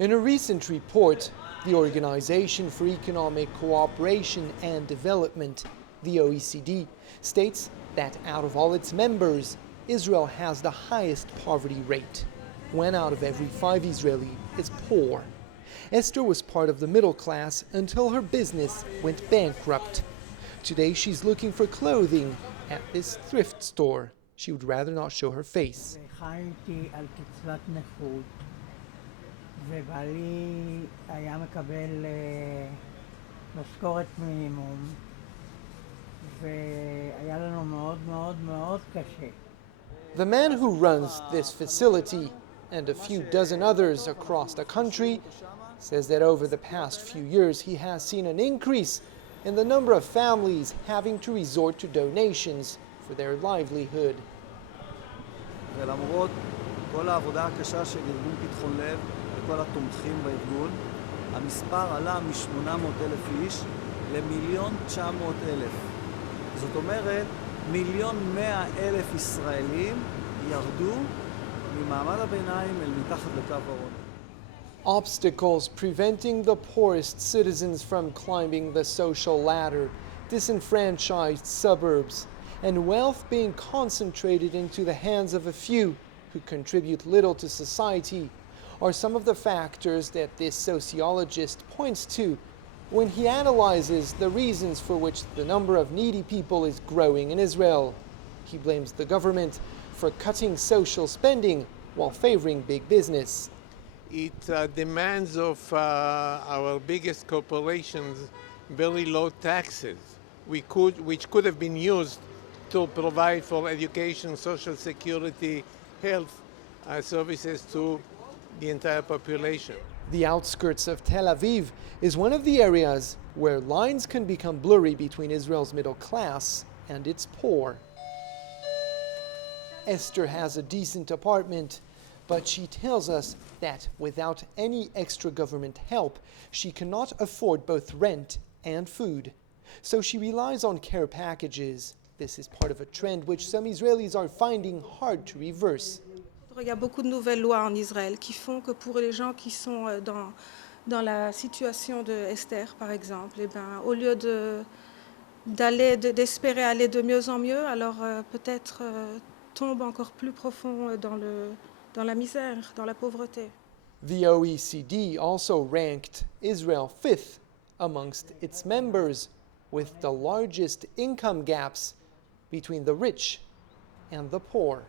In a recent report, the Organization for Economic Cooperation and Development, the OECD, states that out of all its members, Israel has the highest poverty rate. 1 out of every 5 Israeli is poor. Esther was part of the middle class until her business went bankrupt. Today she's looking for clothing at this thrift store. She would rather not show her face. חייתי על קצבת נכות, ובעלי היה מקבל משכורת מינימום, והיה לנו מאוד מאוד מאוד קשה. The man who runs this facility and a few dozen others across the country says that over the past few years he has seen an increase in the number of families having to resort to donations for their livelihood. ולמרות כל העבודה הקשה של ארגון פתחון לב וכל התומכים בארגון, המספר עלה מ-800,000 איש ל1,900,000. זאת אומרת, 1,100,000 ישראלים ירדו ממעמד הביניים אל מתחת לקו העוני. Obstacles preventing the poorest citizens from climbing the social ladder, disenfranchised suburbs, and wealth being concentrated into the hands of a few who contribute little to society are some of the factors that this sociologist points to when he analyzes the reasons for which the number of needy people is growing in Israel. He blames the government for cutting social spending while favoring big business. It demands of our biggest corporations very low taxes, which could have been used to provide for education, social security, health services to the entire population. The outskirts of Tel Aviv is one of the areas where lines can become blurry between Israel's middle class and its poor. Esther has a decent apartment, but she tells us that without any extra government help, she cannot afford both rent and food. So she relies on care packages. This is part of a trend which some Israelis are finding hard to reverse. Il y a beaucoup de nouvelles lois en Israël qui font que pour les gens qui sont dans la situation de Esther, par exemple, eh ben, au lieu d'espérer aller de mieux en mieux, alors peut-être tombent encore plus profond dans la misère, dans la pauvreté. The OECD also ranked Israel 5th amongst its members, with the largest income gaps between the rich and the poor.